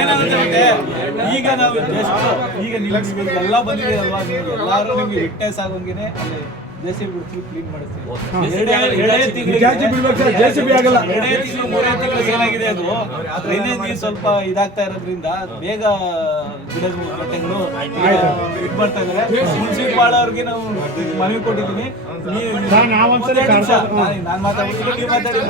ಏನಾಗುತ್ತೆ ಈಗ ನಾವು ಈಗ ಎಲ್ಲ ಬಂದಿದೆ ಅಲ್ವಾ, ಎಲ್ಲರೂ ನಿಮ್ಗೆ ವಿಟ್ನೆಸ್ ಆಗೋಂಗೆನೆ ಅಲ್ಲಿ ಜೆಸಿಬಿ ಬಿಡ್ತೀವಿ, ಕ್ಲೀನ್ ಮಾಡಿಸ್ತೀವಿ. ಎರಡೇ ತಿಂಗಳು ಏನಾಗಿದೆ ಅದು ಡ್ರೈನೇಜ್ ನೀರು ಸ್ವಲ್ಪ ಇದಾಗ್ತಾ ಇರೋದ್ರಿಂದ ಬೇಗ ಗಿಡದ ಕಟ್ಟೆಗಳು ಇದು ಮಾಡ್ತಾ ಇದಾರೆ. ಮುನ್ಸಿಪಾಲ್ ಅವ್ರಿಗೆ ನಾವು ಮನವಿ ಕೊಟ್ಟಿದ್ದೀನಿ, ನಾನು ಮಾತಾಡ್ತೀನಿ, ನೀವು ಮಾತಾಡಿ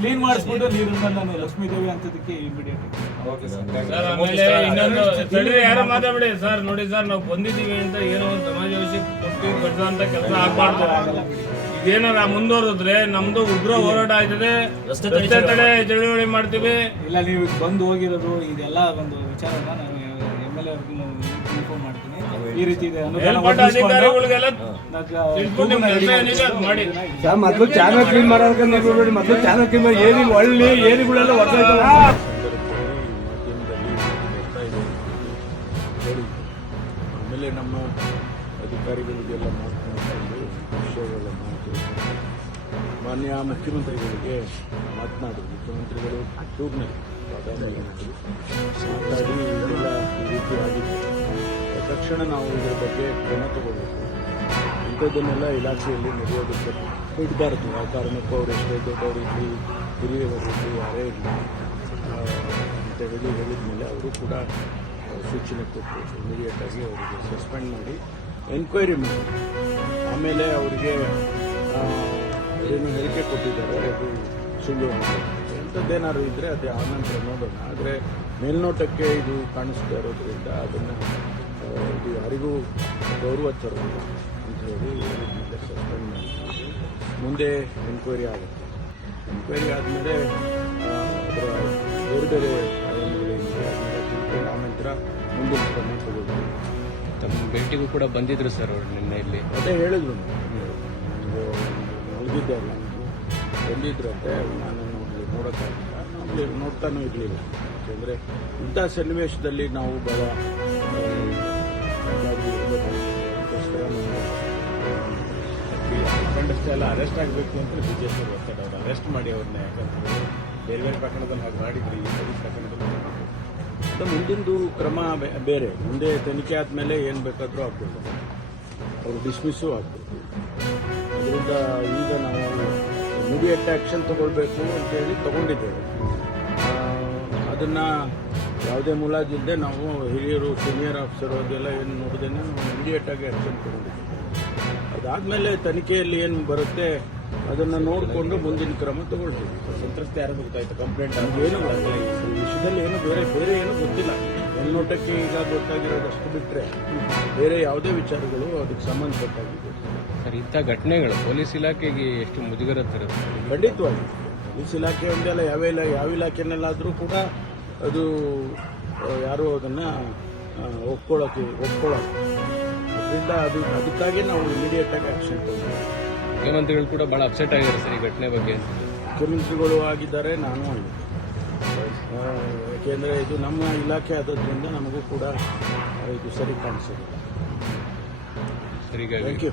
ಕ್ಲೀನ್ ಮಾಡಿಸ್ಬಿಟ್ಟು ನೀರನ್ನ ನಾನು ಲಕ್ಷ್ಮೀದೇವಿ ಅಂತದಕ್ಕೆ ಇಮಿಡಿಯೇಟ್. ಯಾರು ಮಾತಾಡ್ಬಿಡಿ ಸರ್. ನೋಡಿ ಸರ್, ನಾವು ಬಂದಿದ್ದೀವಿ ಅಂತ ಏನೋ ಒಂದು ಸಮಾಜ ವಿಷಯ ಕೊಟ್ಟು ಕಟ್ಟುವಂತ ಕೆಲಸ ಆಗ್ಬಾರ್ದು. ಇದೇನಾರ ಮುಂದುವರೆದ್ರೆ ನಮ್ದು ಉಗ್ರ ಹೋರಾಟ ಆಯ್ತದೆ, ರಸ್ತೆ ತಡೆ ಚಳುವಳಿ ಮಾಡ್ತೀವಿ. ಇಲ್ಲ, ನೀವು ಬಂದು ಹೋಗಿರೋದು ಇದೆಲ್ಲ ಒಂದು ವಿಚಾರನ ನಾನು MLA ಅವ್ರಿಗೆ ಇನ್ಫಾರ್ಮ್ ಮಾಡ್ತೀನಿ. ಈ ರೀತಿ ಇದೆ ಅಧಿಕಾರಿಗಳಿಗೆಲ್ಲ ಮಾಡಿ. ಮೊದಲು ಚಾನಲ್ ಕ್ಲೀನ್ ಮಾಡೋದಕ್ಕೆ ಮೊದಲು ಚಾನಲ್ ಕ್ಲೀನ್ ಮಾಡಿ ಏರಿ ಒಳ್ಳೆ ಏರಿಗಳೆಲ್ಲ ಹೊರಟಾಯ್ತಲ್ಲ. ಆಮೇಲೆ ನಮ್ಮ ಅಧಿಕಾರಿಗಳಿಗೆಲ್ಲ ಮಾತನಾಡಿಕೊಂಡು ವಿಷಯಗಳ ಮಾತು ಮಾನ್ಯ ಮುಖ್ಯಮಂತ್ರಿಗಳಿಗೆ ಮಾತನಾಡಿ, ಮುಖ್ಯಮಂತ್ರಿಗಳು ಟೂರ್ನಲ್ಲಿ ಮಾತಾಡಿ ಇದೆಲ್ಲ ಈ ರೀತಿ ಆಗಿದೆ, ತಕ್ಷಣ ನಾವು ಇದರ ಬಗ್ಗೆ ಕ್ರಮ ತಗೋಬೇಕು. ಇಂಥದ್ದನ್ನೆಲ್ಲ ಇಲಾಖೆಯಲ್ಲಿ ನಡೆಯೋದಕ್ಕೆ ಬಿಡಬಾರ್ದು. ಆ ಕಾರಣಕ್ಕೂ ಅವರು ಎಷ್ಟೇ ದೊಡ್ಡವರಿರಲಿ, ಹಿರಿಯವರಿರಲಿ, ಯಾರೇ ಇರಲಿ ಅಂತೇಳಿ ಹೇಳಿದ್ಮೇಲೆ ಅವರು ಕೂಡ ಸೂಚನೆ ಕೊಟ್ಟು ಇಮಿಡಿಯೇಟಾಗಿ ಅವರಿಗೆ ಸಸ್ಪೆಂಡ್ ಮಾಡಿ ಎನ್ಕ್ವೈರಿ ಮಾಡಿ, ಆಮೇಲೆ ಅವರಿಗೆ ಏನು ಹೇಳಿಕೆ ಕೊಟ್ಟಿದ್ದಾರೆ ಅದು ಸುಳ್ಳು ಅಂಥದ್ದೇನಾದ್ರು ಇದ್ದರೆ ಅದೇ ಆನಂತರ ನೋಡೋಣ. ಆದರೆ ಮೇಲ್ನೋಟಕ್ಕೆ ಇದು ಕಾಣಿಸ್ತಾ ಇರೋದ್ರಿಂದ ಅದನ್ನು ಇದು ಯಾರಿಗೂ ಗೌರವ ತರೋದಿಲ್ಲ ಅಂತ ಹೇಳಿ ಹೇಳಿದ್ಮೇಲೆ ಸಸ್ಪೆಂಡ್ ಮಾಡಿ ಮುಂದೆ ಎನ್ಕ್ವೈರಿ ಆಗುತ್ತೆ. ಎನ್ಕ್ವೈರಿ ಆದಮೇಲೆ ಅದರ ಬೇರೆ ಬೇರೆ ಆಯಾಮಗಳೇನಿದೆ ಅದನ್ನೆಲ್ಲ ತಿಳ್ಕೊಂಡು ಆನಂತರ ಮುಂದಿನ ಕ್ರಮ ತಗೊಳ್ತೀವಿ. ತಮ್ಮ ಭೇಟಿಗೂ ಕೂಡ ಬಂದಿದ್ರು ಸರ್ ಅವರು ನಿನ್ನೆ ಇಲ್ಲಿ. ಅದೇ ಹೇಳಿದ್ರು, ಮಲಗಿದ್ದೆ ಅಲ್ಲ, ಬಂದಿದ್ರಂತೆ. ನಾನು ನೋಡೋಕ್ಕಾಗಿಲ್ಲ, ಅಲ್ಲಿ ನೋಡ್ತಾನೂ ಇರಲಿಲ್ಲ. ಯಾಕೆಂದರೆ ಇಂಥ ಸನ್ನಿವೇಶದಲ್ಲಿ ನಾವು ಭಾಳ ಅದಕ್ಕೋಸ್ಕರ ನಾವು ಅಷ್ಟೇ ಅಲ್ಲ, ಅರೆಸ್ಟ್ ಆಗಬೇಕು ಅಂತ ಬಿಜೆಪಿ ಒತ್ತಡ. ಅವ್ರು ಅರೆಸ್ಟ್ ಮಾಡಿ ಅವ್ರನ್ನ, ಯಾಕಂತಂದರೆ ಬೇರೆ ಬೇರೆ ಪ್ರಕರಣದಲ್ಲಿ ಹಾಗೆ ಮಾಡಿದ್ರಿ, ಈ ಪೊಲೀಸ್ ಪ್ರಕರಣದಲ್ಲಿ ಅದು ಮುಂದಿಂದು ಕ್ರಮ ಬೇರೆ. ಮುಂದೆ ತನಿಖೆ ಆದಮೇಲೆ ಏನು ಬೇಕಾದರೂ ಆಗ್ಬೋದು, ಅವರು ಡಿಸ್ಮಿಸ್ಸು ಆಗ್ಬೋದು. ಅದರಿಂದ ಈಗ ನಾವು ಇಮಿಡಿಯೇಟ್ ಆ್ಯಕ್ಷನ್ ತಗೊಳ್ಬೇಕು ಅಂತೇಳಿ ತಗೊಂಡಿದ್ದೇವೆ. ಅದನ್ನು ಯಾವುದೇ ಮುಲಾಜಿಲ್ಲದೆ ನಾವು ಹಿರಿಯರು, ಸೀನಿಯರ್ ಆಫೀಸರ್ ಅದೆಲ್ಲ ಏನು ನೋಡಿದೇನೆ ನಾವು ಇಮಿಡಿಯೇಟಾಗಿ ಆ್ಯಕ್ಷನ್ ತಗೊಂಡಿದ್ದೇವೆ. ಅದಾದಮೇಲೆ ತನಿಖೆಯಲ್ಲಿ ಏನು ಬರುತ್ತೆ ಅದನ್ನು ನೋಡಿಕೊಂಡು ಮುಂದಿನ ಕ್ರಮ ತಗೊಳ್ತೀವಿ. ಸಂತ್ರಸ್ತ ಯಾರು ಗೊತ್ತಾಯ್ತು ಕಂಪ್ಲೇಂಟ್ ಏನು ಈ ವಿಷಯದಲ್ಲಿ ಏನು ಬೇರೆ ಏನು ಗೊತ್ತಿಲ್ಲ. ಮೇಲ್ನೋಟಕ್ಕೆ ಈಗ ಗೊತ್ತಾಗಿರೋದಷ್ಟು ಬಿಟ್ಟರೆ ಬೇರೆ ಯಾವುದೇ ವಿಚಾರಗಳು ಅದಕ್ಕೆ ಸಂಬಂಧಪಟ್ಟಾಗಿದೆ. ಸರ್, ಇಂಥ ಘಟನೆಗಳು ಪೊಲೀಸ್ ಇಲಾಖೆಗೆ ಎಷ್ಟು ಮುಜುಗರ ತರುತ್ತೆ? ಖಂಡಿತವಾಗಿ ಪೊಲೀಸ್ ಇಲಾಖೆ ಒಂದೆಲ್ಲ ಯಾವ ಇಲಾಖೆನಲ್ಲಾದರೂ ಕೂಡ ಅದು ಯಾರು ಅದನ್ನು ಒಪ್ಕೊಳ್ಳೋದು. ಅದರಿಂದ ಅದಕ್ಕಾಗಿ ನಾವು ಇಮಿಡಿಯೇಟಾಗಿ ಆ್ಯಕ್ಷನ್ ತಗೊಂಡು. ಮುಖ್ಯಮಂತ್ರಿಗಳು ಕೂಡ ಬಹಳ ಅಪ್ಸೆಟ್ ಆಗಿದ್ದಾರೆ ಸರ್ ಈ ಘಟನೆ ಬಗ್ಗೆ. ಮುಖ್ಯಮಂತ್ರಿಗಳು ಆಗಿದ್ದಾರೆ, ನಾನು ಆಗಿದ್ದೆ. ಯಾಕೆಂದರೆ ಇದು ನಮ್ಮ ಇಲಾಖೆ ಆದದ್ರಿಂದ ನಮಗೂ ಕೂಡ ಇದು ಸರಿ ಕಾಣಿಸೋದಿಲ್ಲ. ಸರಿಗಾಗಿ ಥ್ಯಾಂಕ್ ಯು.